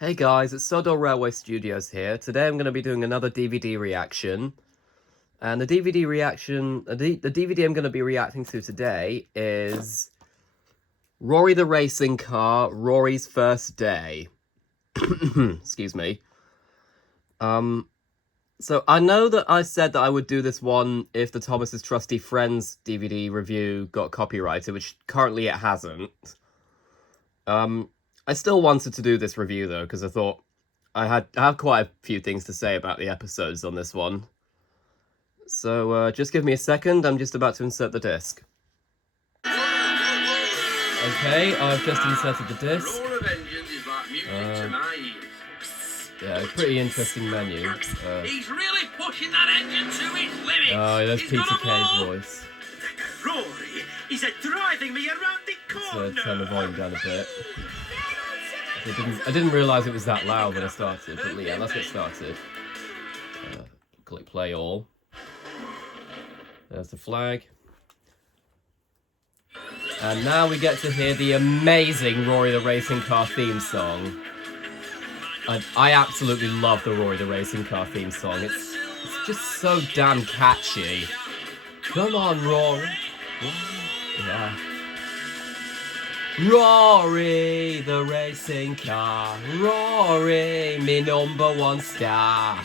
Hey guys, it's Sodor Railway Studios here. Today I'm going to be doing another DVD reaction. And the DVD I'm going to be reacting to today is Roary the Racing Car, Roary's First Day. Excuse me. So I know that I said that I would do this one if the Thomas's Trusty Friends DVD review got copyrighted, which currently it hasn't. I still wanted to do this review though, because I thought I have quite a few things to say about the episodes on this one. So just give me a second, I'm just about to insert the disc. Okay, I've just inserted the disc. Yeah, pretty interesting menu. He's really pushing that engine to its limits. Oh, there's Peter Kay's voice. Roary, he's driving me around the corner. Let's turn the volume down a bit. I didn't realise it was that loud when I started, but yeah, let's get started. Click play all. There's the flag. And now we get to hear the amazing Roary the Racing Car theme song. I absolutely love the Roary the Racing Car theme song. It's just so damn catchy. Come on, Roary. Yeah. Roary the racing car, Roary, me #1 star.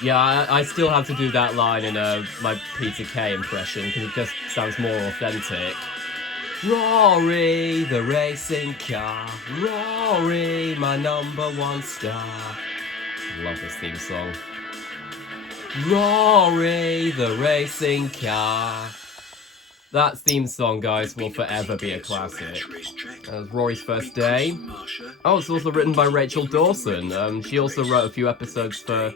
Yeah, I still have to do that line in my Peter Kay impression because it just sounds more authentic. Roary the racing car, Roary, my #1 star. I love this theme song. Roary the racing car. That theme song, guys, will forever be a classic. That was Roary's First Day. Oh, it's also written by Rachel Dawson. She also wrote a few episodes for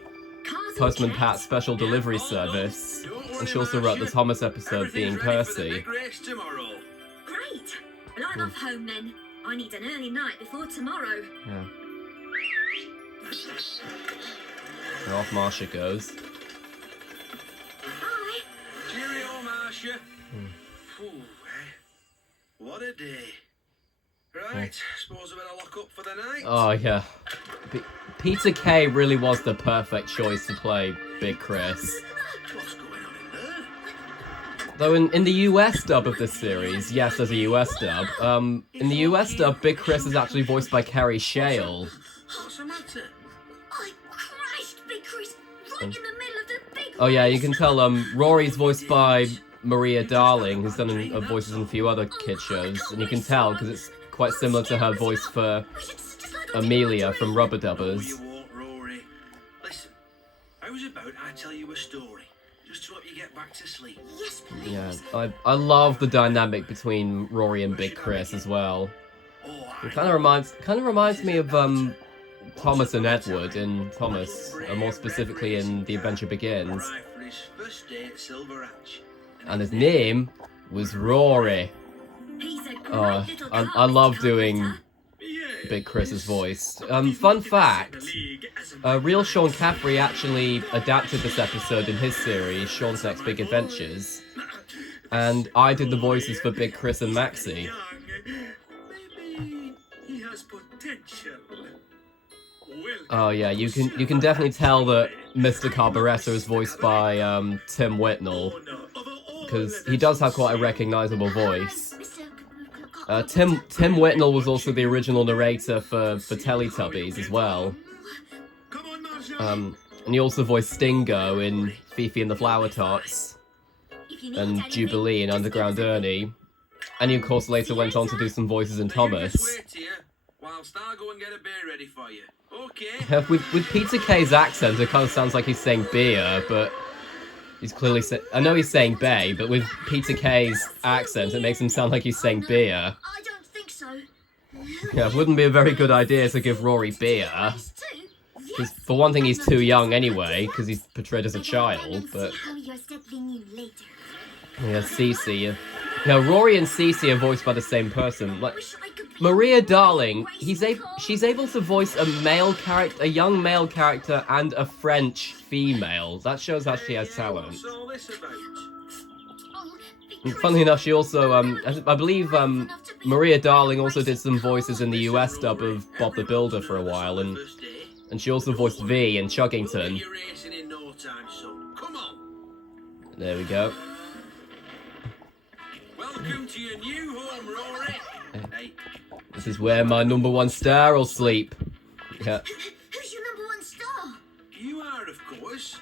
Postman Pat's Special Delivery Service. And she also wrote the Thomas episode, Being Percy. Great. Well, I'm off home then. I need an early night before tomorrow. Yeah. And off Marcia goes. Bye. Cheerio, Marcia. What a day. Right, suppose I better lock up for the night. Oh, yeah. Peter Kay really was the perfect choice to play Big Chris. What's going on in there? Though in the US dub of this series, yes, there's a US dub. In the US dub, Big Chris is actually voiced by Carrie Shale. What's the matter? I crashed, Big Chris, right in the middle of the big... Oh yeah, you can tell Roary's voiced by Maria Darling, who's done voices in a few other kid shows, and you can tell because it's quite similar to her voice for Amelia from Rubber Dubbers. You won't, Roary. Listen, I was about to tell you a story, just to help you get back to sleep. Yes, please. Yeah, I love the dynamic between Roary and Big Chris as well. It kind of reminds me of Thomas and Edward in Thomas, more specifically in The Adventure Begins. For his first day at Silver Hatch. And his name was Roary. He's a great Oh, little I love doing carpenter. Big Chris's voice. Fun fact, real Sean Caffrey actually adapted this episode in his series, Sean's Next Big Adventures. And I did the voices for Big Chris and Maxie. Maybe he has potential. Oh yeah, you can definitely tell that Mr. Carburettor is voiced by Tim Whitnell, because he does have quite a recognisable voice. Tim Whitnell was also the original narrator for Teletubbies as well. And he also voiced Stingo in Fifi and the Flower Tots, and Jubilee in Underground Ernie. And he of course later went on to do some voices in Thomas. Wait here, whilst I go and get a beer ready for you. Okay. With Peter Kay's accent, it kind of sounds like he's saying beer, but he's clearly I know he's saying bay, but with Peter Kay's accent, it makes him sound like he's saying beer. I don't think so. Yeah, it wouldn't be a very good idea to give Roary beer. Because for one thing, he's too young anyway, because he's portrayed as a child, but... Yeah, Cece. Yeah, Roary and Cece are voiced by the same person. Like, Maria Darling, she's able to voice a young male character and a French female. That shows that she has talent. What's all this about? Oh, Funnily enough, she also, I believe, Maria Darling also did some voices in the US dub of Bob the Builder for a while, and she also voiced V in Chuggington. There we go. Welcome to your new home, Roary. Hey. This is where my #1 star will sleep. Yeah. Who's your #1 star? You are, of course.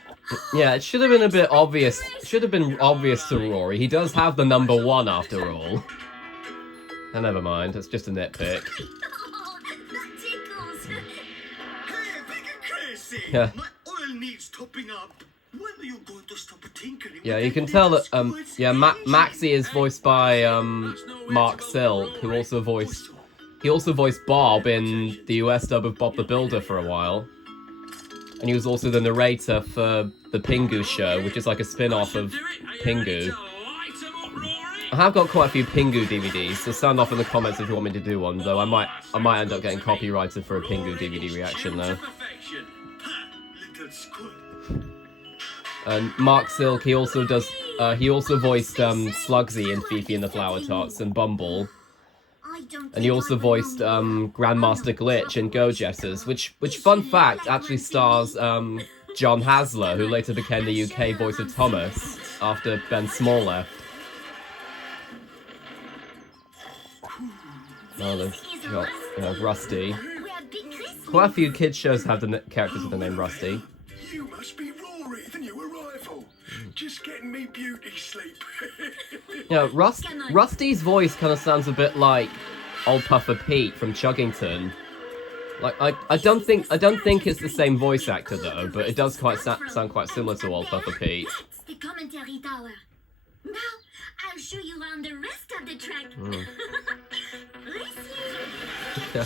Yeah, it should have been a bit obvious. Should have been obvious to Roary. He does have the #1 after all. And never mind, it's just a nitpick. Oh, that tickles. Hey, big and crazy. Yeah. My oil needs topping up. When are you going to stop tinkering? Yeah, you can tell that, Maxie is voiced by, Mark Silk, who also voiced... He also voiced Bob in the US dub of Bob the Builder for a while. And he was also the narrator for the Pingu show, which is like a spin-off of Pingu. I have got quite a few Pingu DVDs, so sound off in the comments if you want me to do one, though I might end up getting copyrighted for a Pingu DVD reaction, though. And Mark Silk, he also voiced Slugsy in Fifi and the Flower Tots and Bumble. And he also voiced Grandmaster Glitch in Go Jetters, which fun fact, actually stars John Hasler, who later became the UK voice of Thomas after Ben Small left. Oh, there's Rusty. Quite a few kids shows have the characters with the name Rusty. You must be Roary, the new arrival. Just getting me beauty sleep. Yeah, Rusty's voice kind of sounds a bit like Old Puffer Pete from Chuggington. Like, I don't think it's the same voice actor though, but it does sound quite similar to Old Puffer Pete. That's the commentary tower. Now I'll show you around the rest of the track. Yeah.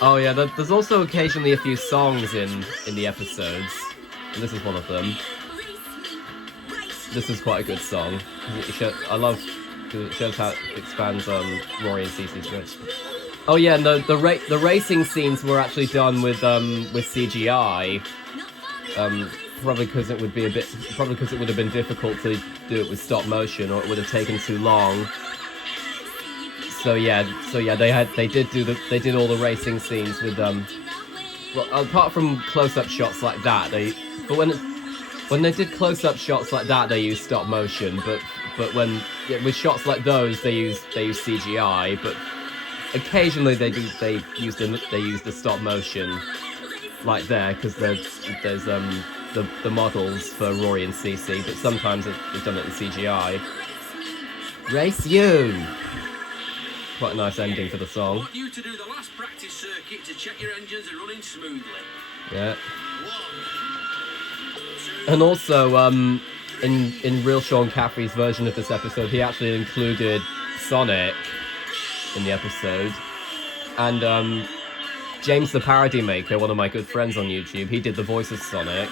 Oh yeah, there's also occasionally a few songs in the episodes, and this is one of them. This is quite a good song. I love because it shows how it expands on Roary and Cece's voice. Oh yeah, no, the racing scenes were actually done with CGI. Probably because it would have been difficult to do it with stop motion, or it would have taken too long. So yeah, they did all the racing scenes with well, apart from close-up shots like that, when they did close-up shots like that, they used stop motion, but with shots like those, they use CGI, but occasionally they use the stop motion like there, because there's the models for Roary and Cece, but sometimes they've done it in CGI. Race you! Quite a nice ending for the song. I want you to do the last practice circuit to check your engines are running smoothly. Yeah. 1, 2, And also, in Real Sean Caffrey's version of this episode, he actually included Sonic in the episode. And James the Parody Maker, one of my good friends on YouTube, he did the voice of Sonic.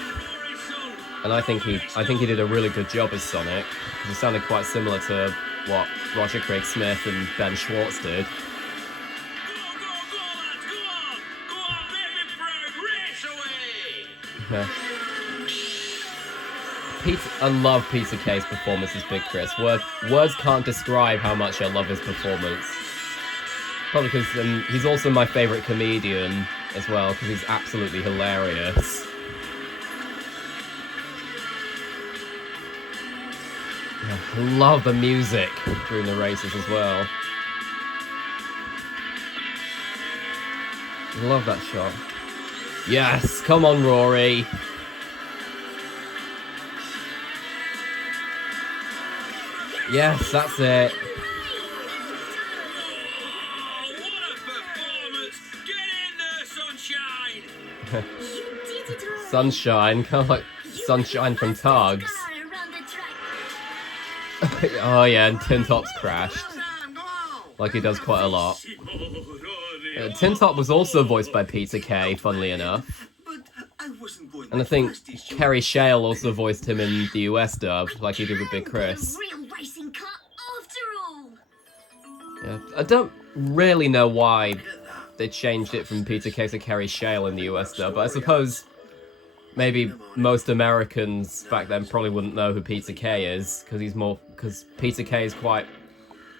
And I think he did a really good job as Sonic. He sounded quite similar to what Roger Craig Smith and Ben Schwartz did. Yeah. I love Peter Kay's performance as Big Chris. Words can't describe how much I love his performance. Probably because he's also my favourite comedian as well, because he's absolutely hilarious. I love the music during the races as well. Love that shot. Yes, come on, Roary. Yes, that's it. Oh, what a performance! Get in there, sunshine! Sunshine, kind of like Sunshine from Tugs. Oh yeah, and Tin Top's crashed. Like he does quite a lot. Tin Top was also voiced by Peter Kay, funnily enough. And I think Kerry Shale also voiced him in the US dub, like he did with Big Chris. Yeah, I don't really know why they changed it from Peter Kay to Kerry Shale in the US dub, but I suppose maybe most Americans back then probably wouldn't know who Peter Kay is, because Peter Kay is quite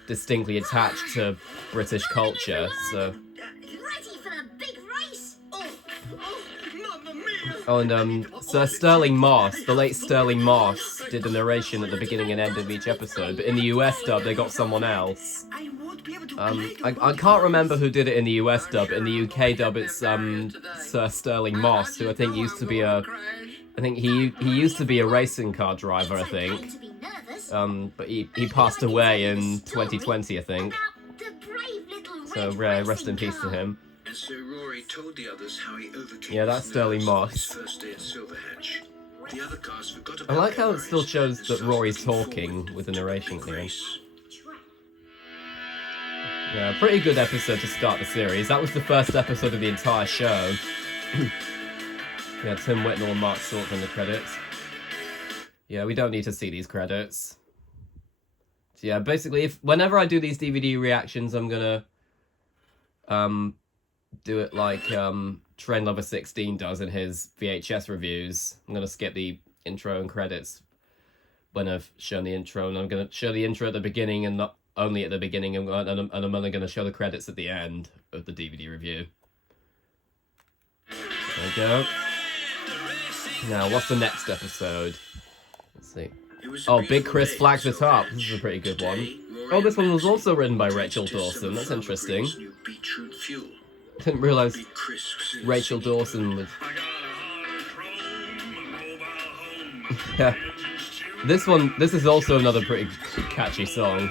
distinctly attached to British culture, so... Ready for the big race? Mamma mia! Oh, and Sir Sterling Moss, the late Sterling Moss, did the narration at the beginning and end of each episode, but in the US dub they got someone else. I would be able to I can't remember who did it in the US dub. In the UK dub it's Sir Sterling Moss, who I think used to be he used to be a racing car driver, I think. To be nervous. But he passed away in 2020, I think. About the brave little So red rest in racing peace to car. him. And so Rory told the others how he overcame Yeah, that's his Sterling nerves on Moss. his first day at Silverhatch. The other cars forgot I about like their how it still worries shows and that started Rory's looking talking forward with the to the narration big thing. race. Yeah, pretty good episode to start the series. That was the first episode of the entire show. Yeah, Tim Whitnell and Mark Sort in the credits. Yeah, we don't need to see these credits. So yeah, basically, whenever I do these DVD reactions, I'm gonna do it like Train Lover 16 does in his VHS reviews. I'm gonna skip the intro and credits when I've shown the intro, and I'm gonna show the intro at the beginning and not only at the beginning, and I'm only gonna show the credits at the end of the DVD review. There we go. Now, what's the next episode? Let's see. Oh, Big Chris flags it up. This is a pretty good one. Oh, this one was also written by Rachel Dawson. That's interesting. Didn't realise Rachel Dawson was... Yeah. This is also another pretty catchy song.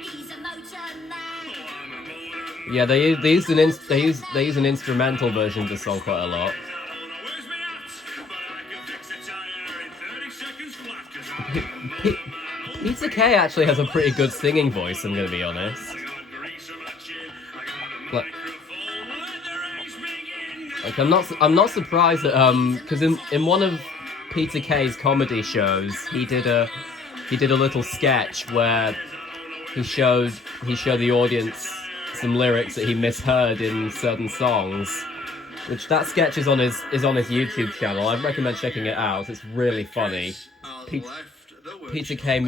He's a motor man. Yeah, they use an instrumental version of the song quite a lot. Peter Kay actually has a pretty good singing voice, I'm gonna be honest. Like I'm not surprised that because in one of Peter Kay's comedy shows he did a little sketch where he showed the audience some lyrics that he misheard in certain songs, which that sketch is on his YouTube channel. I recommend checking it out. It's really funny. Peter Kay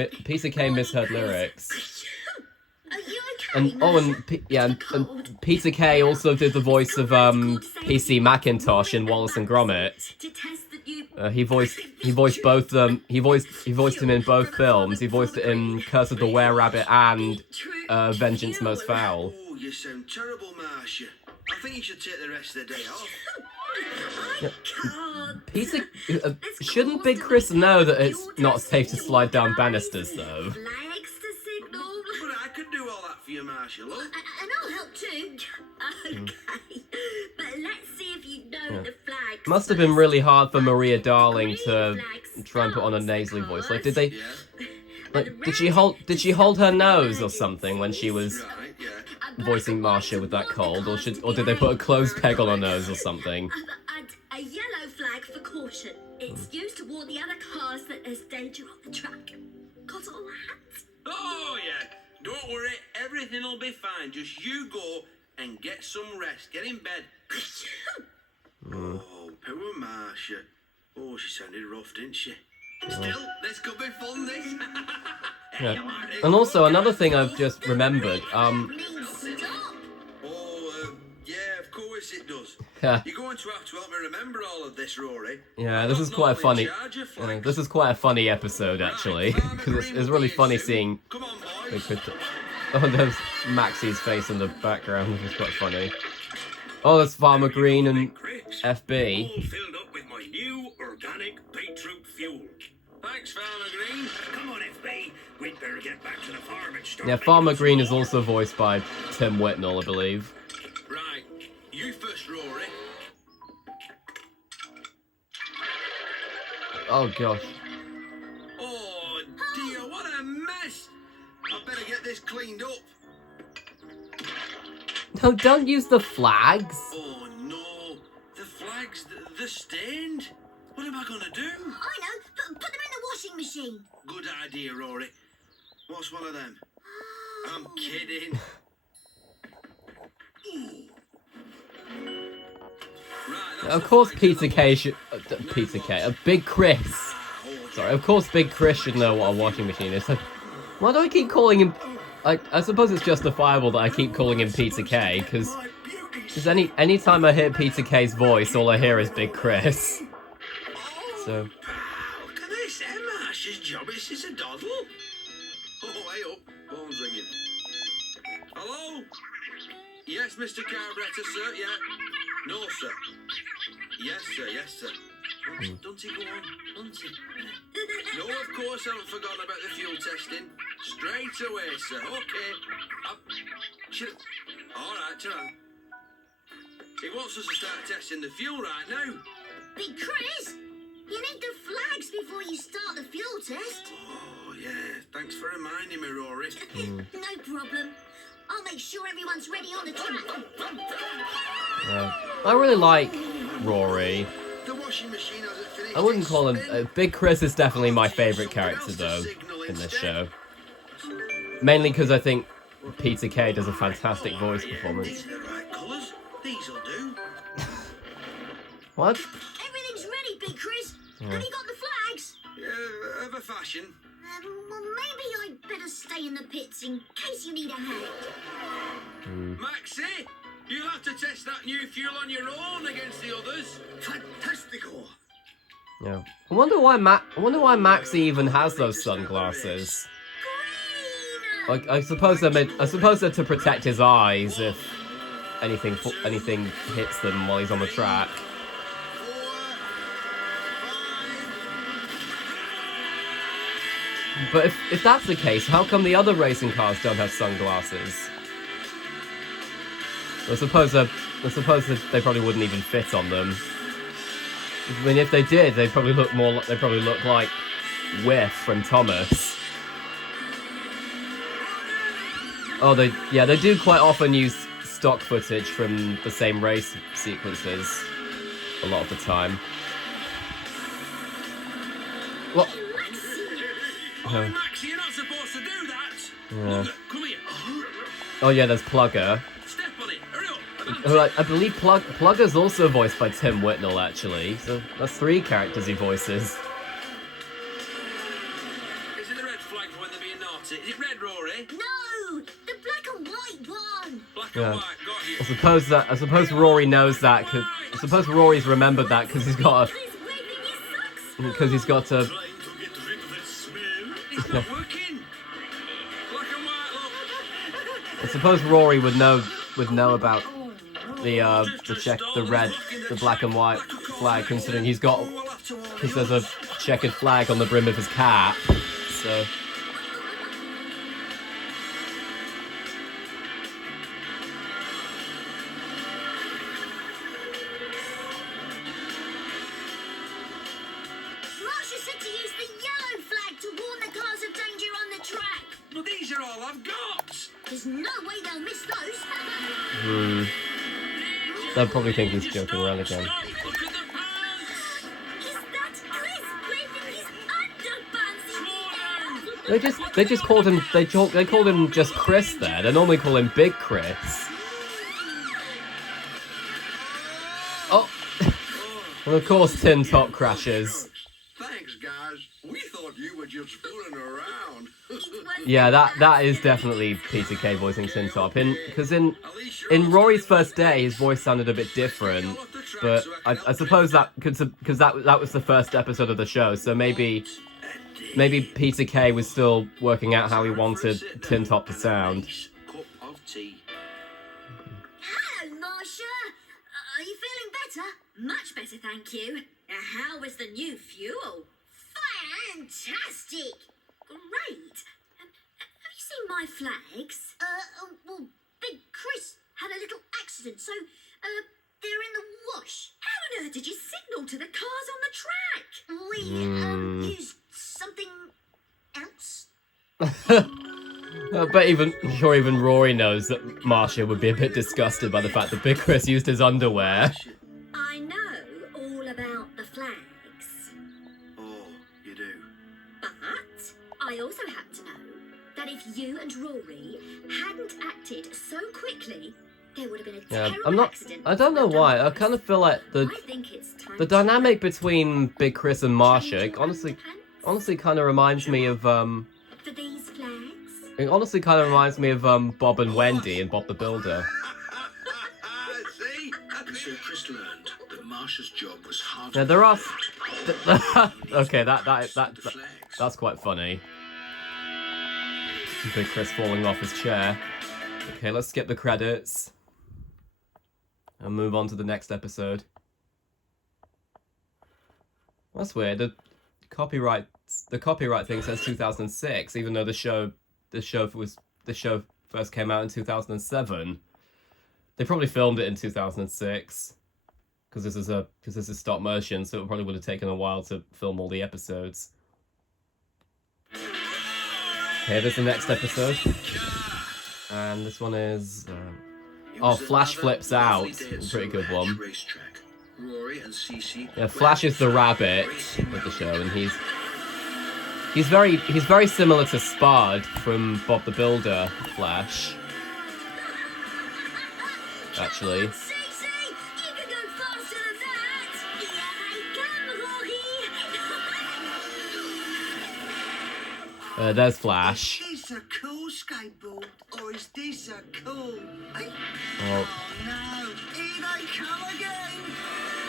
misheard lyrics. Are you okay? And Peter Kay also did the voice of PC Macintosh in Wallace and Gromit. To test that you... He voiced both them. He voiced him in both films. He voiced it in Curse of the Were-Rabbit and Vengeance Most Foul. Oh, you sound terrible, Marcia. I think you should take the rest of the day off. I can't. Peter, shouldn't Big Chris know that it's not safe to slide down banisters, though? Flags to signal. But I could do all that for you, Marcia, look. And I'll help too. Okay. But let's see if you know the flags. Must have been really hard for Maria Darling to try and put on a nasally voice. Like, did they? Yeah, Like, did she hold her nose or something when she was right, yeah. voicing Marcia with that cold, or did they put a clothes peg on her nose or something? And a yellow flag for caution. It's used to warn the other cars that there's danger on the track. Got all that? Oh, yeah. Don't worry, everything'll be fine. Just you go and get some rest. Get in bed. Oh, poor Marcia. Oh, she sounded rough, didn't she? Still, this could be fun, this. Yeah. And also another thing I've just remembered. Means stop. Oh, yeah, of course it does. Yeah, You're going to have to help me remember all of this, Rory. this is quite a funny. This is quite a funny episode actually, because it's really funny seeing. Come on, boys. Oh, there's Maxie's face in the background, which is quite funny. Oh, there's Farmer Green and FB. All filled up with my new organic beetroot fuel. Thanks, Farmer Green. Come on, FB. We'd better get back to the farm and start. Yeah, Farmer Green is also voiced by Tim Whitnell, I believe. Right, you first, Rory. Oh gosh. Oh dear, what a mess! I better get this cleaned up. No, don't use the flags. Oh no, the flags, they're stained. What am I gonna do? I know. Put them in the washing machine. Good idea, Rory. What's one of them? I'm kidding. Right, Of course, Peter K should. Peter K. Big Chris. Sorry, of course, Big Chris should know what a washing machine is. Why do I keep calling him? I suppose it's justifiable that I keep calling him Peter K, because anytime I hear Peter K's voice, all I hear is Big Chris. So. Look at this, Emma. She's job is a doddle. Oh, hey up. Phone's ringing. Hello? Yes, Mr. Carburetor, sir, yeah. No, sir. Yes, sir, yes, sir. Don't he go on? Don't he? No, of course, I haven't forgotten about the fuel testing. Straight away, sir. Okay. All right, turn. He wants us to start testing the fuel right now. Big Chris, you need the flags before you start the fuel test. Oh, yeah. Thanks for reminding me, Rory. No problem. I'll make sure everyone's ready on the track. I really like Roary. The washing machine hasn't finished. I wouldn't call him. Big Chris is definitely my favourite character, though, in this show. Mainly because I think Peter K does a fantastic voice performance. These are the right colours. These'll do. What? Everything's ready, Big Chris. Have you got the flags? Yeah, of a fashion. Well, maybe I'd better stay in the pits in case you need a hand. Maxie, you'll have to test that new fuel on your own against the others. Fantastico. Yeah. I wonder why Maxie even has those sunglasses. Green! I suppose they're to protect his eyes if anything hits them while he's on the track. But if that's the case, how come the other racing cars don't have sunglasses? I suppose that they probably wouldn't even fit on them. I mean, if they did, they'd probably look like Whiff from Thomas. Oh, they do quite often use stock footage from the same race sequences a lot of the time. Well, Oh, Maxie, you're not supposed to do that. yeah. Look, come here. Oh yeah, there's Plugger. Step on it. Hurry up. Who I believe Plugger's also voiced by Tim Whitnell, actually. So that's 3 characters he voices. Is it the red flag when they're being naughty? Is it red, Rory? No, the black and white one. Black Yeah. and white, got you. I suppose Roary knows that. I suppose Rory's remembered that because he's got He's waving his socks. because he's got a. Trying to get rid of that smell. It's not working. Black and white, look. I suppose Roary would know about the black and white flag, considering because there's a checkered flag on the brim of his cap. So. Marsha said to use the yellow flag to warn the cars of danger on the track. Well, these are all I've got. There's no way they'll miss those. They'll probably think he's joking around again. Stop, look at the pants. Is that Chris waving his underpants in the air? They just called him they called him just Chris there. They normally call him Big Chris. Oh, and of course Tin Top crashes. Thanks, guys. We thought you were just fooling around. Yeah, that is definitely Peter K voicing Tin Top. Because in Rory's first day, his voice sounded a bit different. But I suppose that because that was the first episode of the show, so maybe Peter K was still working out how he wanted Tin Top to sound. Cup of tea. Hello, Marsha. Are you feeling better? Much better, thank you. How was the new fuel? Fantastic! Great. Have you seen my flags? Well, Big Chris had a little accident, so they're in the wash. How on earth did you signal to the cars on the track? We used something else. But even Rory knows that Marsha would be a bit disgusted by the fact that Big Chris used his underwear. I know all about the flags. Oh, you do? But I also happen to know that if you and Rory hadn't acted so quickly, There would have been a Yeah, terrible accident. I don't know why. I kind of feel like I think it's time the to dynamic between Big Chris and Marsha, change it your honestly underpants kind of reminds me of for these flags. It honestly kind of reminds me of Bob and Wendy and Bob the Builder. See? And so Chris learned that Marsha's job was hard. Yeah, there are. Okay, the flags. that's quite funny. Big Chris falling off his chair. Okay, let's skip the credits and move on to the next episode. That's weird. The copyright thing says 2006, even though the show first came out in 2007. They probably filmed it in 2006 because this is stop motion, so it probably would have taken a while to film all the episodes. Okay, there's the next episode, and this one is Flash flips out. Pretty good one. Roary and Cece. Yeah, Flash is the rabbit of the show, and he's very similar to Spud from Bob the Builder. Flash, actually. Cece, you can go faster than that. Here I come, Rory. There's Flash. Is this a cool skateboard, or is this a cool? Hey? Oh, No, here they come again.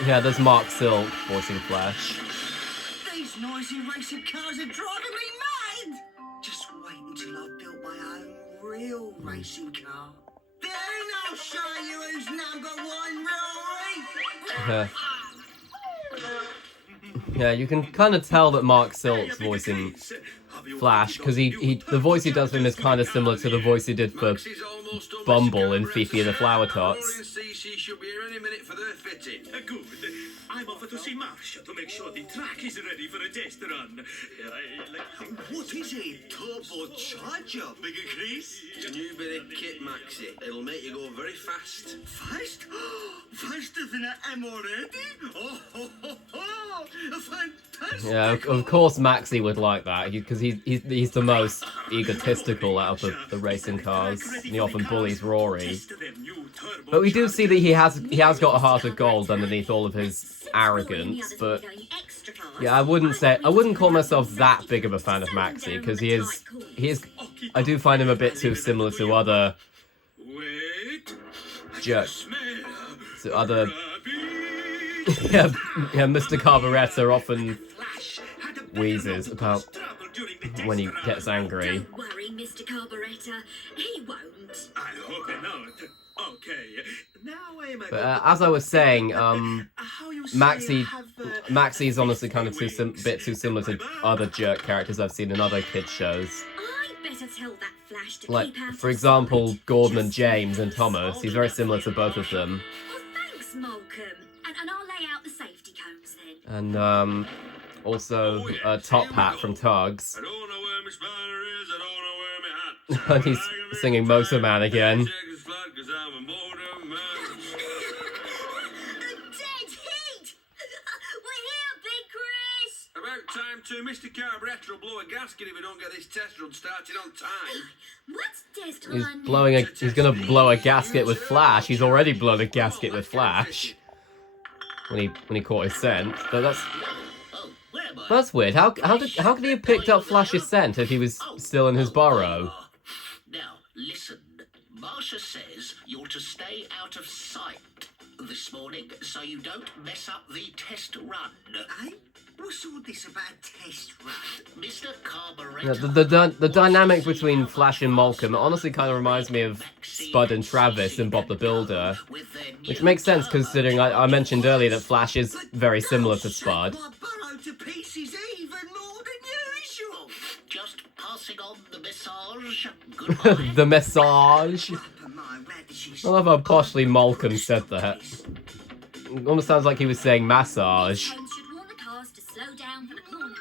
yeah, there's Mark Silk voicing Flash. These noisy racing cars are driving me mad. Just wait until I've built my own real racing car. Then I'll show you who's number one, Rory. Yeah, you can kind of tell that Mark Silk's voicing Flash because the voice he does for him is kind of similar to the voice he did for Bumble in Fifi and the Flower Tots. Cece should be here any minute for their fitting. Good. I'm off to see Marsha to make sure the track is ready for a test run. What is it? Turbocharger, Bigger Chris? It's a new bit of kit, Maxie. It'll make you go very fast. Fast? Faster than I am already? Oh, fantastic! Yeah, of course Maxie would like that because he's the most egotistical out of the racing cars. And he often bullies Rory. But we do see that he has got a heart of gold underneath all of his arrogance. But yeah, I wouldn't call myself that big of a fan of Maxie because he is. I do find him a bit too similar to other jerks. To other. Yeah, Mr. Carburetor often wheezes about when he gets angry. Don't worry, Mr. Carburetor. He won't. I hope not. Okay. Now I'm But as I was saying, Maxie's honestly kind of bit too similar to other jerk characters I've seen in other kids shows. I'd better tell that Flash to Like, keep out for of example, sight. Gordon and James and Thomas. He's very similar to both of them. Oh, thanks, Malcolm. And I'll lay out the safety cones then. And also Top Hat from Tugs. I don't know where my spanner is, I don't know where my hat. And he's singing Motor Man again. Cause I'm a motor man. Dead heat! We're here, Big Chris! About time too. Mr. Carburetor will blow a gasket if we don't get this test run started on time. What's test He's run? he's gonna blow a gasket with Flash. He's already blown a gasket with Flash when he caught his scent. So that's weird. How could he have picked up Flash's scent if he was still in his burrow? Now, listen. Marsha says you're to stay out of sight this morning so you don't mess up the test run. Hey? What's all this about test run? Mr. Yeah, Carburetor... the dynamic between Flash and Malcolm honestly kind of reminds me of Spud and Travis in Bob the Builder, which makes sense considering I mentioned earlier that Flash is very similar to Spud. My burrow to pieces even more than usual. Just passing on the massage. Goodbye. The massage. Up my radishes. I love how poshly Malcolm said that. It almost sounds like he was saying massage. Cones should warn the cars to slow down for the corner.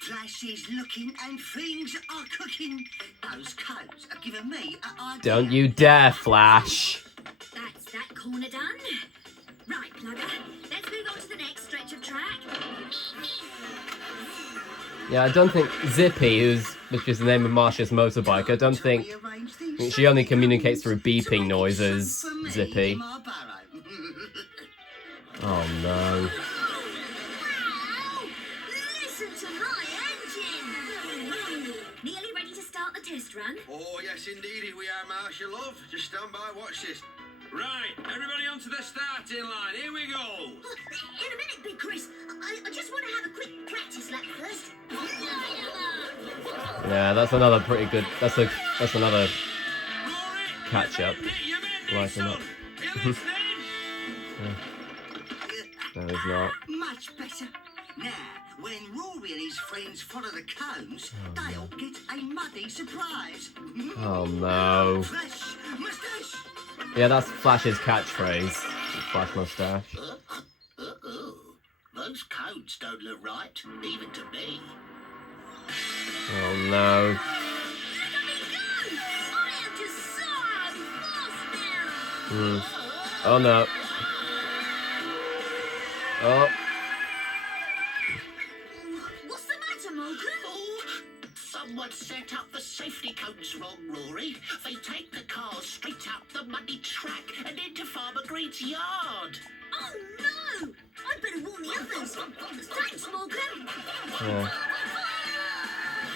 Flash is looking and things are cooking. Those codes have given me an idea. Don't you dare, Flash. That's that corner done. Right, Plugger. Let's move on to the next stretch of track. Yeah, I don't think Zippy, which is the name of Marsha's motorbike, I don't think she only communicates through beeping noises. me Zippy. in my barrow. Oh no. Wow! Listen to my engine! Nearly ready to start the test run? Oh, yes, indeed, we are, Marshal Love. Just stand by, watch this. Right, everybody onto the starting line. Here we go. In a minute, Big Chris. I just want to have a quick practice lap first. Yeah, that's another pretty good. That's another Roary, catch up. you made me, Lighten up. son. You listening? No, he's not. Much better. Now, when Roary and his friends follow the cones, they'll get a muddy surprise. Oh no. Flash, moustache. Yeah, that's Flash's catchphrase. Flash mustache. Those codes don't look right, even to me. Oh no. Look at me go! I am just so fast now! Oh no. Oh. What's the matter, Malcolm? Oh, someone set up the safety codes wrong, Roary. They take the cars straight up the muddy track and into Farmer Green's yard. Oh no! I'd better warn the others. Thanks, Malcolm. Yeah.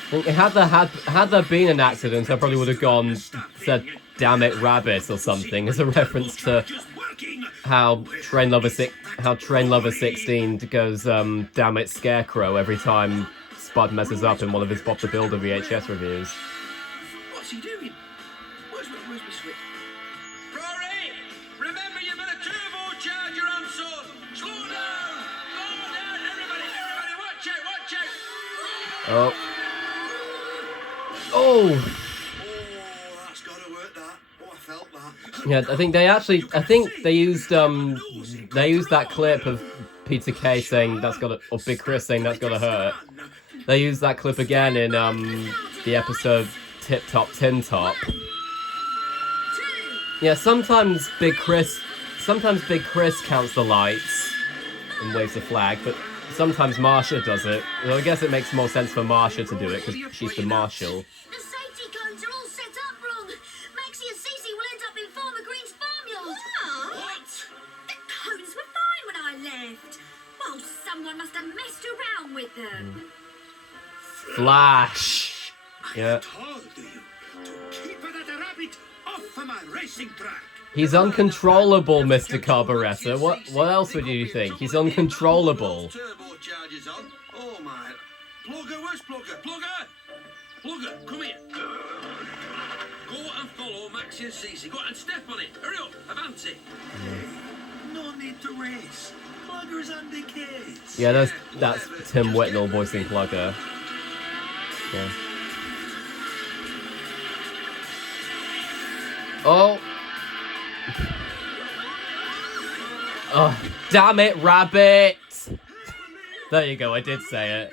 I think had there been an accident, I probably would have gone said "damn it, rabbit" or something as a reference to how Train Lover 16 goes "damn it, Scarecrow" every time Spud messes up in one of his Bob the Builder VHS reviews. What's he doing? Where's my switch? Roary, remember you've got a turbocharger on, son. Slow down, everybody, watch out. Oh. Oh. Oh, that's gotta work. That. Oh, I felt that. Yeah, I think they used that clip of Peter Kay saying that's gotta, or Big Chris saying that's gotta hurt. They used that clip again in the episode Tip Top Tin Top. Yeah, sometimes Big Chris counts the lights and waves the flag, but sometimes Marsha does it. Well, I guess it makes more sense for Marsha to do it because she's the marshal. The safety cones are all set up wrong. Maxie and Cece will end up in Farmer Green's farmyard. What? The cones were fine when I left. Well, someone must have messed around with them. Flash. Yeah. Told you to keep that rabbit off of my racing track. He's uncontrollable, Mr. Carburetor. What else would you think? He's uncontrollable. Turbochargers on. Oh my. Plugger, where's Plugger? Plugger, come here. Go and follow Maxie and Cece. Go and step on it. Hurry up, Avanti. No need to race. Plugger's on the kids. Yeah, that's Tim Whitnell voicing Plugger. Yeah. Oh. Oh, damn it, rabbit! There you go, I did say it.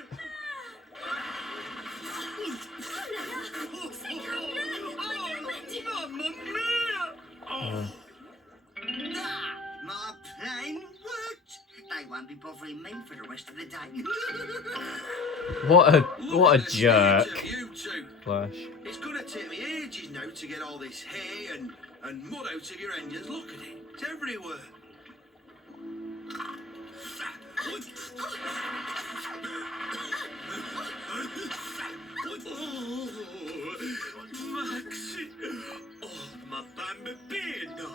My plan worked. They won't be bothering me for the rest of the day. What a jerk. You two. Flash. It's gonna take me ages now to get all this hay and mud out of your engines. Look at it. It's everywhere. Maxi. Oh, my bambino.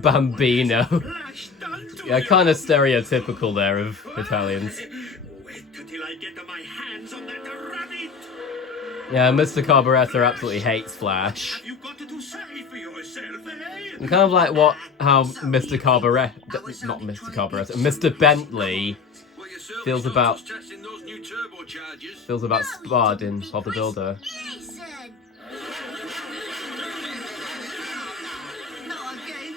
Bambino. Flash down to Yeah, kind of stereotypical there of Italians. Wait until I get my hands on that rabbit. Yeah, Mr. Carburetor absolutely hates Flash. Have you got to say for yourself, eh? And kind of like how Mr. Carburetor, not Mr. Carburetor, Mr. Bentley Well, you certainly feels saw about us testing those new turbochargers. feels about Spud in Bob the Builder. Listen. Not again.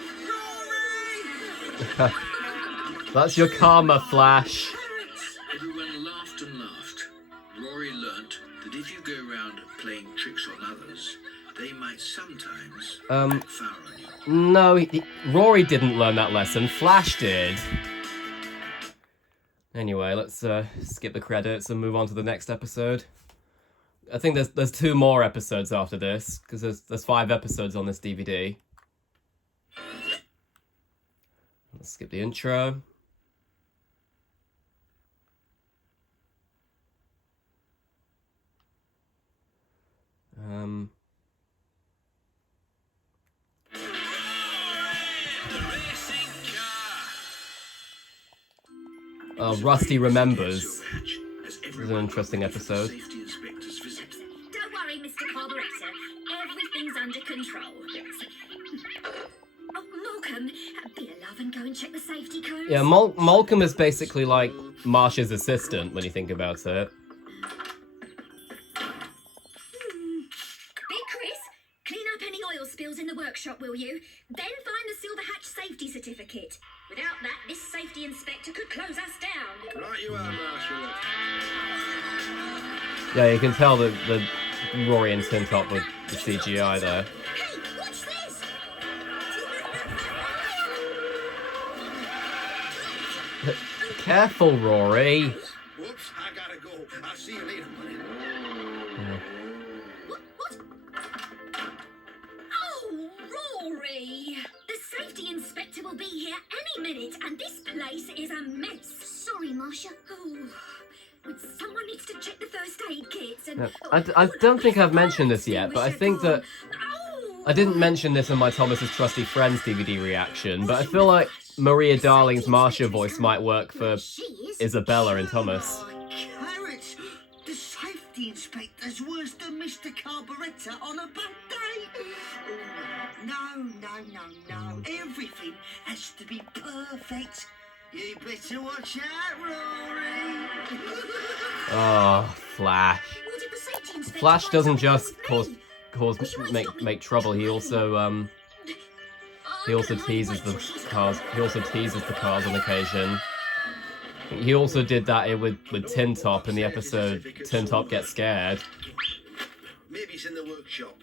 Roary! That's your karma, Flash. Everyone laughed and laughed. Roary learnt that if you go around playing tricks on others, they might sometimes backfire on you. No, Roary didn't learn that lesson. Flash did. Anyway, let's skip the credits and move on to the next episode. I think there's 2 more episodes after this because there's 5 episodes on this DVD. Let's skip the intro. Rusty remembers. This is an interesting episode. Don't worry, Mr. Carburetor. Everything's under control. Oh, Malcolm, be a love and go and check the safety codes. Yeah, Malcolm is basically like Marsh's assistant when you think about it. Big Chris, clean up any oil spills in the workshop, will you? Then find the Silver Hatch safety certificate. Without that, this safety inspector could close us down. Right you are, Marshall. Yeah, you can tell that the Roary and Tin Top with the CGI there. Hey, watch this! Careful, Roary. Whoops, I gotta go. I'll see you later, buddy. What? Oh, Roary! The safety inspector will be here any minute, and this place is a mess. Sorry, Marsha. Oh, someone needs to check the first aid kits. And I don't think I've mentioned this yet, but I think that I didn't mention this in my Thomas's Trusty Friends DVD reaction, but I feel like Maria Darling's Marsha voice might work for Isabella and Thomas. Carrots! The safety inspector's worse than Mr. Carburetor on a bad day. No. Everything has to be perfect. You better watch out, Roary. Oh, Flash. What did the safety inspector Flash find doesn't out just today? make trouble. He also teases the cars. He also teases the cars on occasion. He also did that with Tin Top in the episode Tin Top Gets Scared. Maybe it's in the workshop.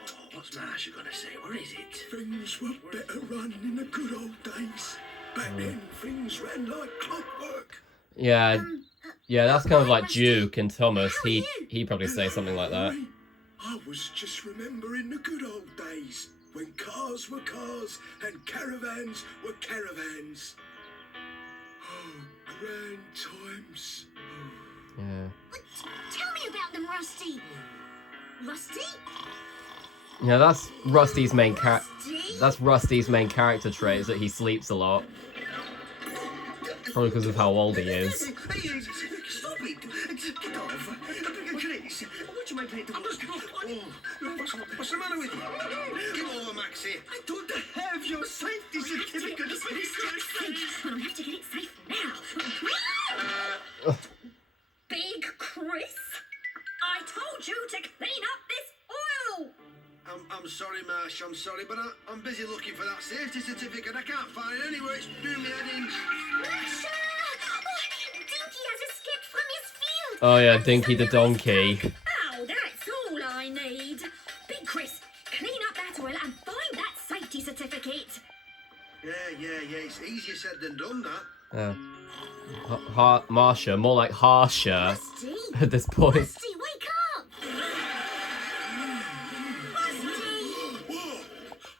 Oh, what's Marsha gonna say? Where is it? Things were better run in the good old days. Back then, things ran like clockwork. Yeah, that's kind of like Duke and Thomas. He'd probably say something like that. I was just remembering the good old days when cars were cars and caravans were caravans. Oh, grand times. Yeah. Tell me about them, Rusty. Rusty? Yeah, that's Rusty's main Rusty? That's Rusty's main character trait, is that he sleeps a lot. Probably because of how old he is. Stop it! Get off! Chris, would you mind playing the What's the matter with you? Give over, Maxie. I don't have your safety certificate. I'll have to get it safe now. Big Chris, I told you to clean up this oil. I'm sorry, Marsh, I'm sorry, but I'm busy looking for that safety certificate. I can't find it anywhere. It's doing me head in. Masha! Oh, Dinky has escaped from his field. Oh yeah, Dinky the donkey. Oh, that's all I need. Big Chris, clean up that oil and find that safety certificate. Yeah, it's easier said than done, that. Yeah. Marsha, more like harsher Rusty? at this point. Rusty, wake up! Rusty! Whoa!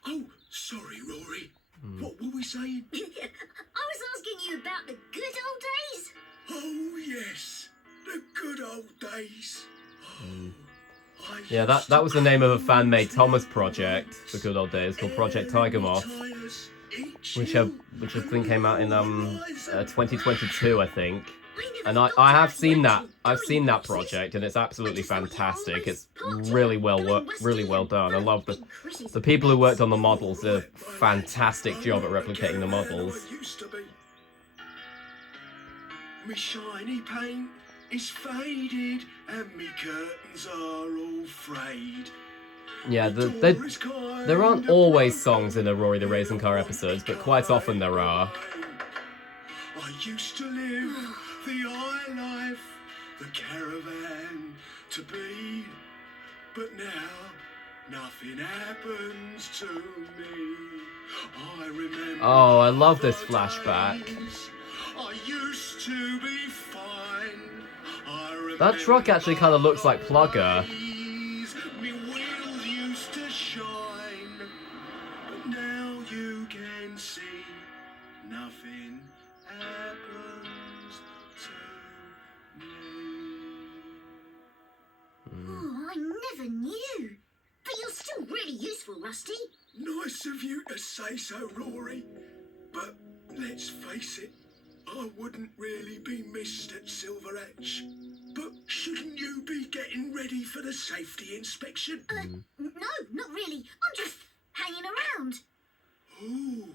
Oh, sorry, Roary. What were we saying? I was asking you about the good old days. Oh, yes. The good old days. Oh, I Yeah, that was the name of a fan-made Thomas project for good old days called Project Tiger Moth, which I think came out in 2022, I think. And I have seen that. I've seen that project, and it's absolutely fantastic. It's really well done. I love the people who worked on the models. Did a fantastic job at replicating the models. Me shiny paint is faded, and me curtains are all frayed. Yeah, there aren't always songs in the Roary the Raisin Car episodes, but quite often there are. I used to live the high life, the caravan to be, but now nothing happens to me. I remember. Oh, I love this flashback. I used to be fine. That truck actually kind of looks like Plugger. Me wheels used to shine. Now you can see nothing happens to me. Oh, I never knew. But you're still really useful, Rusty. Nice of you to say so, Roary. But let's face it, I wouldn't really be missed at Silver Hatch. But shouldn't you be getting ready for the safety inspection? No, not really. I'm just hanging around. Oh,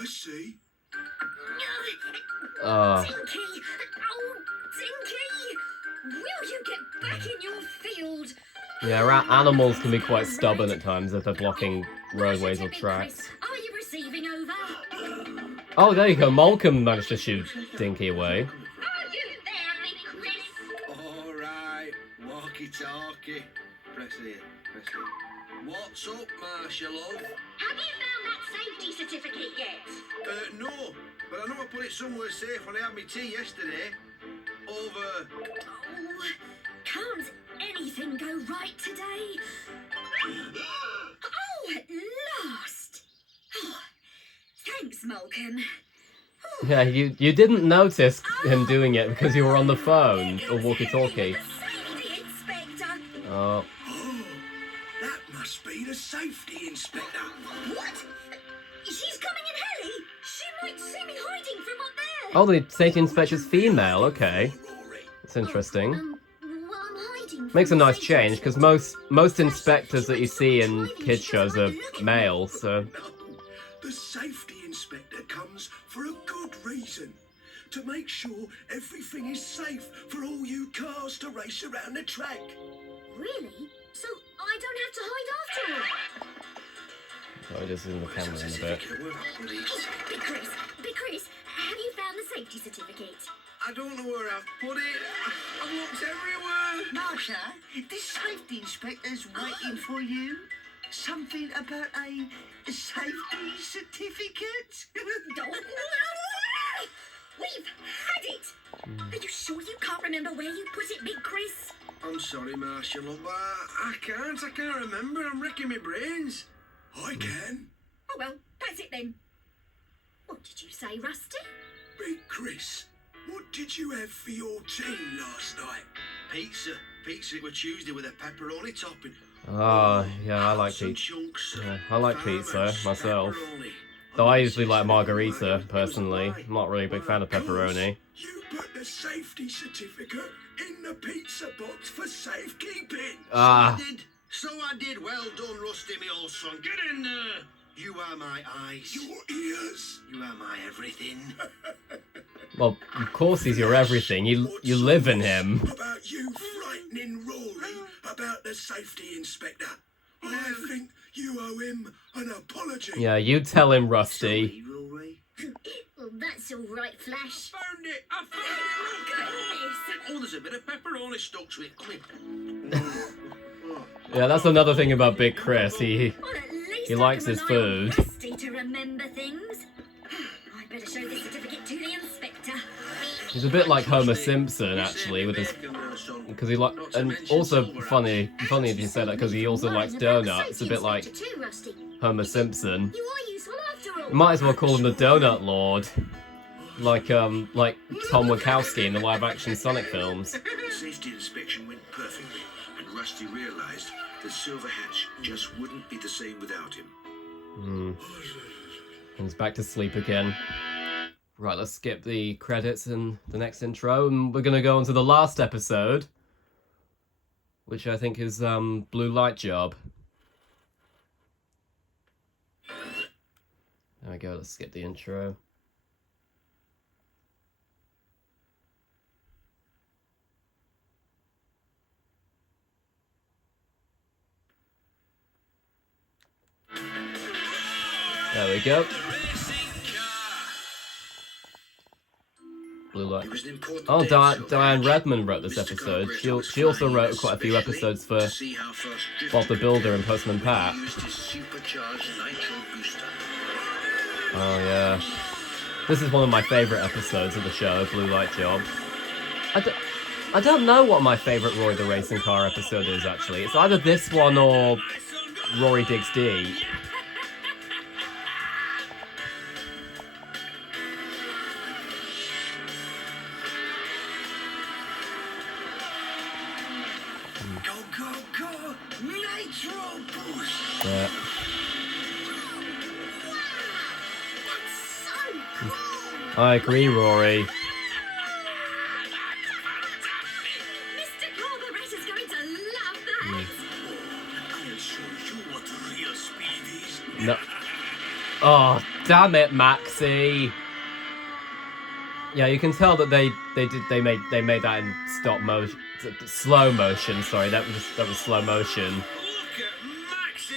I see. Tinky! Oh, Tinky! Will you get back in your field? Yeah, animals can be quite stubborn at times if they're blocking roadways or tracks. Are you receiving over? Oh, there you go. Malcolm managed to shoot Dinky away. Are you there, Big Chris? All right, walkie-talkie. Press here, press here. What's up, Marcia, love? Have you found that safety certificate yet? No, but I know I put it somewhere safe when I had my tea yesterday. Over. Oh, can't anything go right today? Oh, at last! Oh, thanks, Malcolm. Yeah, you didn't notice him doing it because you were on the phone or walkie-talkie. The safety inspector. Oh. Oh, that must be the safety inspector. What? She's coming in heli. She might see me hiding from up there. Oh, the safety inspector's female. Okay, Roary. it's interesting. Well, I'm hiding. Makes a from the nice safety change because inspector. most inspectors that you see in kids shows are male. So No, the safety inspector comes for a good reason. To make sure everything is safe for all you cars to race around the track. Really? So I don't have to hide after all? oh, it is in the camera in a bit. Big Chris, have you found the safety certificate? I don't know where I've put it. I've looked everywhere. Marsha, this safety inspector's waiting for you. Something about a safety certificate? We've had it! Are you sure you can't remember where you put it, Big Chris? I'm sorry, Marcia, love, but I can't remember. I'm wrecking my brains. I can. Oh well, that's it then. What did you say, Rusty? Big Chris, what did you have for your tea last night? Pizza. Pizza, it was Tuesday with a pepperoni topping. Oh, yeah, I like Some pizza. chunks. Yeah, I like pizza Farmers, myself. pepperoni. Though I usually like margarita, personally. I'm not really a big fan of pepperoni. You put the safety certificate in the pizza box for safekeeping. Ah, So I did. Well done, Rusty, me old son. Get in there. You are my eyes. Your ears. You are my everything. well, of course he's your everything. You live in him. About you frightening Roary about the safety inspector. I think you owe him an apology. Yeah, you tell him, Rusty. Sorry, Roary. Well, that's all right, Flash. Found it. I found it. Goodness! Oh, there's a bit of pepperoni stuck to it. Come here. Yeah, that's another thing about Big Chris. He Well, at least He I likes can his rely on food. Rusty to remember things. I'd better show this certificate to the inspector. he's a bit like Homer Simpson actually, with his because he like and also funny if you say that because he also likes donuts. A bit like Too, Rusty. Homer Simpson. You are useful after all. Might as well call him the Donut Lord, like Tom Wachowski in the live-action Sonic films. Safety inspection went perfectly, and Rusty realized that Silver Hatch just wouldn't be the same without him. He's back to sleep again. Right, let's skip the credits and the next intro, and we're gonna go on to the last episode, which I think is Blue Light Job. There we go. Let's skip the intro. There we go. Blue Light. It was an important Oh, day, Diane Silver Redmond wrote this Mr. episode. Carburetor She also was wrote flying quite a few especially episodes for to see how fast Drift Bob the could Builder go. and Postman Pat. He used his supercharged nitro booster. Oh yeah. This is one of my favourite episodes of the show, Blue Light Job. I don't know what my favourite Roy the Racing Car episode is, actually. It's either this one or Rory Digs Deep. Nitro boost. Yeah. That's so cool. I agree, Rory. Mr. Carburettor's going to love that. I'll show you what real speed is. No. Oh, damn it, Maxie. Yeah, you can tell that they made that in stop motion, slow motion. Sorry, that was slow motion. Look at Maxie.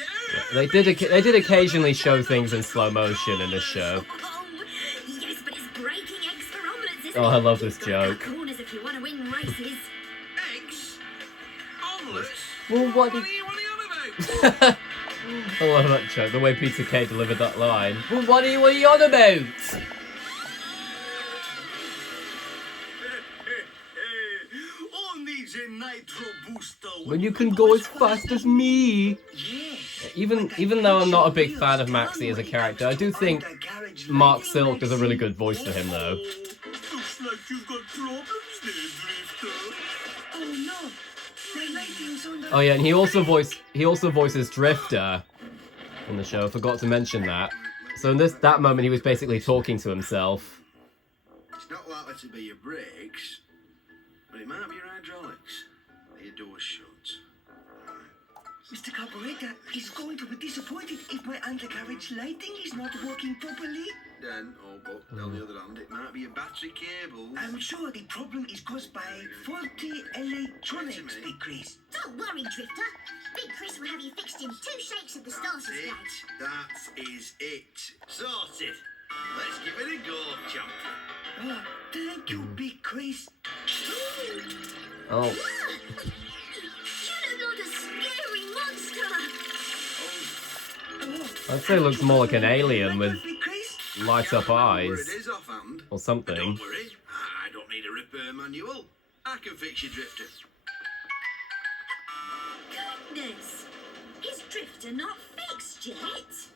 Yeah, they did occasionally show things in slow motion in this show. Oh, yes, but it's breaking eggs for omelets, isn't Oh, I it? love this You've got to joke. cut corners if you want to win races. Eggs? Omelets? Well, What are you on about? I love that joke. The way Peter Kay delivered that line. Well, what are you on about? All needs a nitro booster. When you can go as fast as me. Yes. Even though I'm not a big fan of Maxie as a character, I do think Mark Silk does a really good voice for him, though. Looks like you've got problems there, Drifter. Oh no. The lighting's on the Oh yeah, and he also voices Drifter in the show. I forgot to mention that. So in that moment, he was basically talking to himself. It's not likely to be your brakes, but it might be your hydraulics. Your door's shut. Mr. Carburetor is going to be disappointed if my undercarriage lighting is not working properly. Then, but on the other hand, it might be a battery cable. I'm sure the problem is caused by faulty electronics, Wait a minute. Big Chris. Don't worry, Drifter. Big Chris will have you fixed in 2 shakes of the starter's That's blade. it. That is it. Sorted. Let's give it a go, champ. Oh, thank you, Big Chris. Oh, You look like a scary monster. Oh, I'd say it looks more like an alien with Big Chris. light up Where eyes it is offhand. or But something. don't worry, I don't need a repair manual. I can fix your drifter. Goodness. Is Drifter not fixed yet?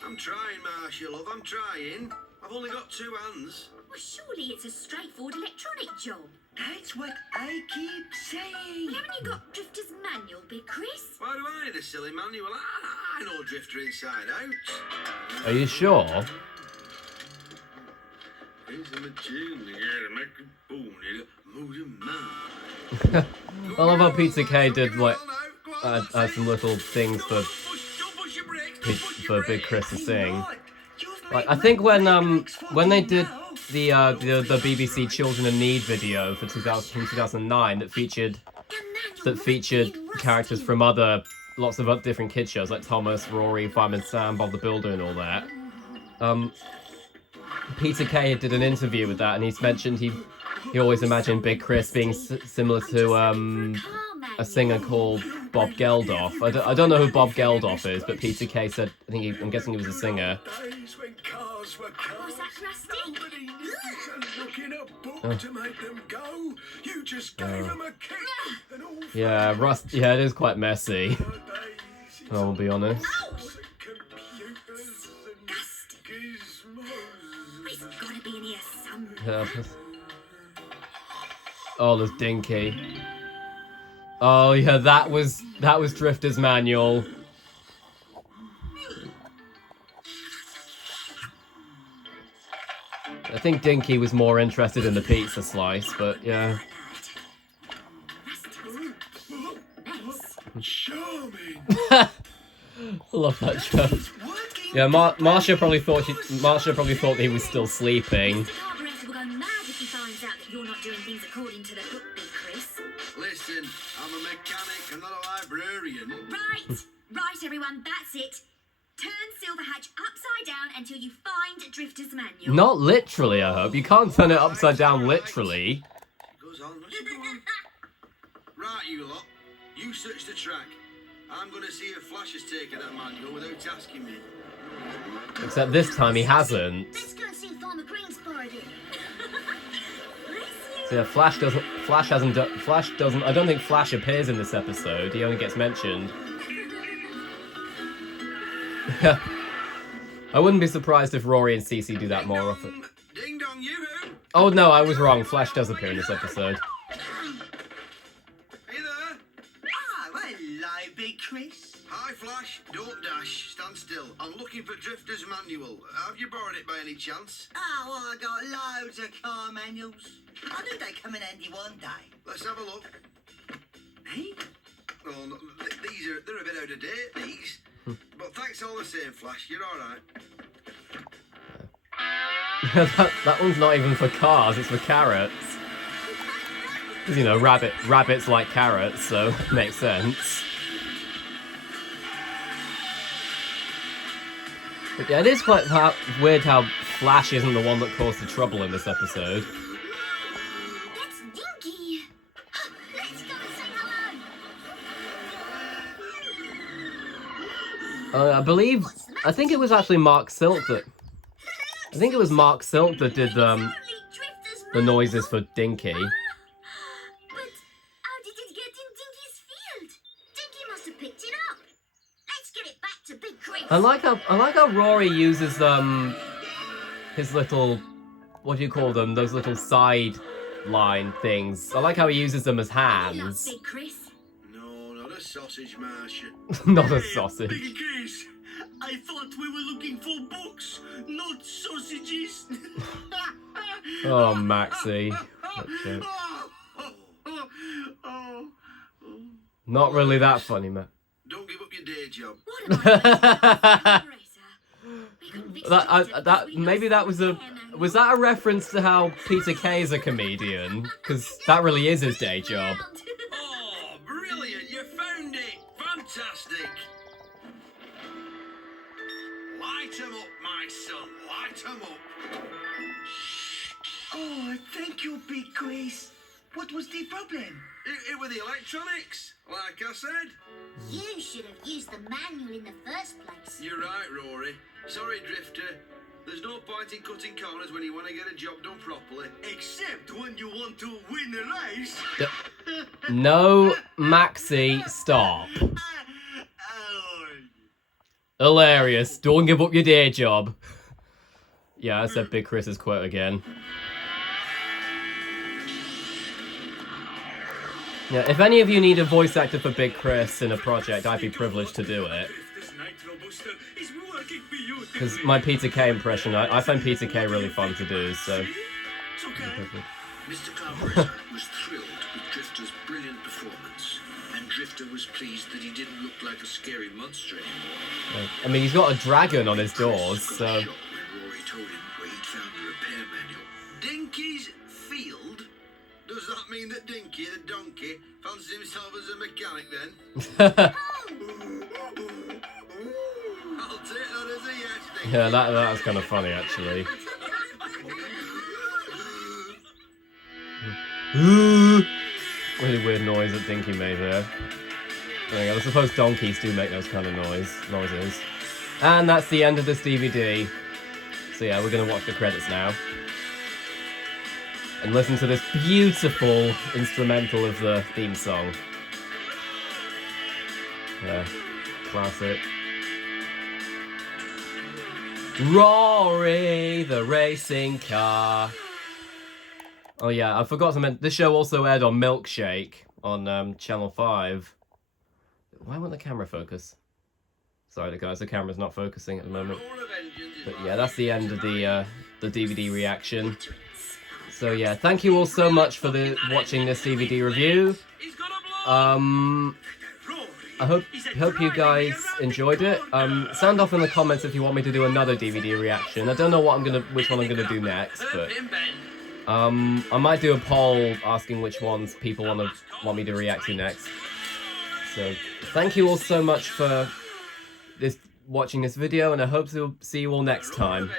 I'm trying, Marcia, love. I'm trying. I've only got 2 hands. Well, surely it's a straightforward electronic job. That's what I keep saying. Well, haven't you got Drifter's manual, Big Chris? Why do I need a silly manual? I know drifter inside out. Are you sure? Here's the machine to get a microphone. Move your mouth. I love how Peter Kay did like Go on, add some little things for Don't push your brakes. Don't push your for Big brakes. Chris to sing. Lord, you've Like, made I think my when they brakes did now. the BBC Children in Need video for 2009 that featured characters from lots of other different kids shows like Thomas, Roary, Fireman Sam, Bob the Builder, and all that. Peter Kay did an interview with that, and he's mentioned he always imagined Big Chris being similar to a singer called Bob Geldof. I don't know who Bob Geldof is, but Peter Kay said I'm guessing he was a singer. Days when cars were cars. Was that Rusty? Nobody needs to look in a book to make them go. You just gave them a kick. And all Yeah, Rust. Yeah, it is quite messy. days I'll be honest. computers and gizmos. He's got to be in here somewhere. Yeah. Oh, there's Dinky. Oh yeah, that was Drifter's manual. I think Dinky was more interested in the pizza slice, but yeah. Charming. I love that joke. Yeah, Marsha probably thought he was still sleeping. Mr. Carburettor will go mad if he finds out that you're not doing things according to the book, Big Chris. Listen, I'm a mechanic. I'm not a librarian. Right, everyone, that's it. Turn Silverhatch upside down until you find Drifter's manual. Not literally, I hope. You can't turn it upside down literally. It goes on, doesn't it go on? Right, you lot. You search the track. I'm going to see if Flash has taken that manual without asking me. Except this time he hasn't. Let's go and see Farmer Green's borrowed it. So yeah, Flash doesn't. I don't think Flash appears in this episode. He only gets mentioned. I wouldn't be surprised if Roary and Cece do that more often. Ding dong, yoo-hoo! Oh no, I was wrong. Flash does appear in this episode. Hey there! Ah, hello, Big Chris. Hi, Flash. Don't dash, stand still. I'm looking for Drifter's manual. Have you borrowed it by any chance? Oh, well, I got loads of car manuals. I knew they'd come in handy one day. Let's have a look. Hey? Oh, no, they're a bit out of date, these. But thanks all the same, Flash. You're all right. that one's not even for cars, it's for carrots. Because, you know, rabbits like carrots, so makes sense. But yeah, it is quite weird how Flash isn't the one that caused the trouble in this episode. That's Dinky. Let's go and say hello. I think it was actually Mark Silk that... I think it was Mark Silk that did the noises for Dinky. But how did it get in Dinky's field? Dinky must have picked it up. Let's get it back to Big Chris. I like how Roary uses his little, what do you call them? Those little sideline things. I like how he uses them as hands. Big Chris. No, not a sausage, Marcia. Not a sausage. Big Chris, I thought we were looking for books, not sausages. Oh, Maxie. That Not really that funny, man. Don't give up your day job. Maybe that was that a reference to how Peter Kay is a comedian? Because that really is his day job. Oh, brilliant! You found it! Fantastic! Light 'em up, my son. Light 'em up. Oh, thank you, Big Chris. What was the problem? It was the electronics, like I said. You should have used the manual in the first place. You're right, Roary. Sorry, Drifter. There's no point in cutting corners when you want to get a job done properly. Except when you want to win a race. No, Maxie, stop. Oh. Hilarious. Don't give up your day job. Yeah, I said Big Chris's quote again. Yeah, if any of you need a voice actor for Big Chris in a project, I'd be privileged to do it. Because my Peter Kay impression, I find Peter Kay really fun to do, so... Mr. Carburetor was thrilled with Drifter's brilliant performance, and Drifter was pleased that he didn't look like a scary monster anymore. I mean, he's got a dragon on his doors, so... When Rory told him where he'd found the repair manual. Dinky's field? Does that mean that Dinky, the donkey, fancies himself as a mechanic then? I'll take that as a yes, Dinky. Yeah, that was kind of funny, actually. Really weird noise that Dinky made there. I suppose donkeys do make those kind of noises. And that's the end of this DVD. So yeah, we're going to watch the credits now. And listen to this beautiful instrumental of the theme song. Yeah, classic. Roary, the racing car. Oh yeah, I forgot to mention, this show also aired on Milkshake on Channel 5. Why won't the camera focus? Sorry guys, the camera's not focusing at the moment. But yeah, that's the end of the DVD reaction. So yeah, thank you all so much for watching this DVD review. I hope you guys enjoyed it. Sound off in the comments if you want me to do another DVD reaction. I don't know which one I'm gonna do next, but I might do a poll asking which ones people want me to react to next. So thank you all so much for watching this video, and I hope to see you all next time.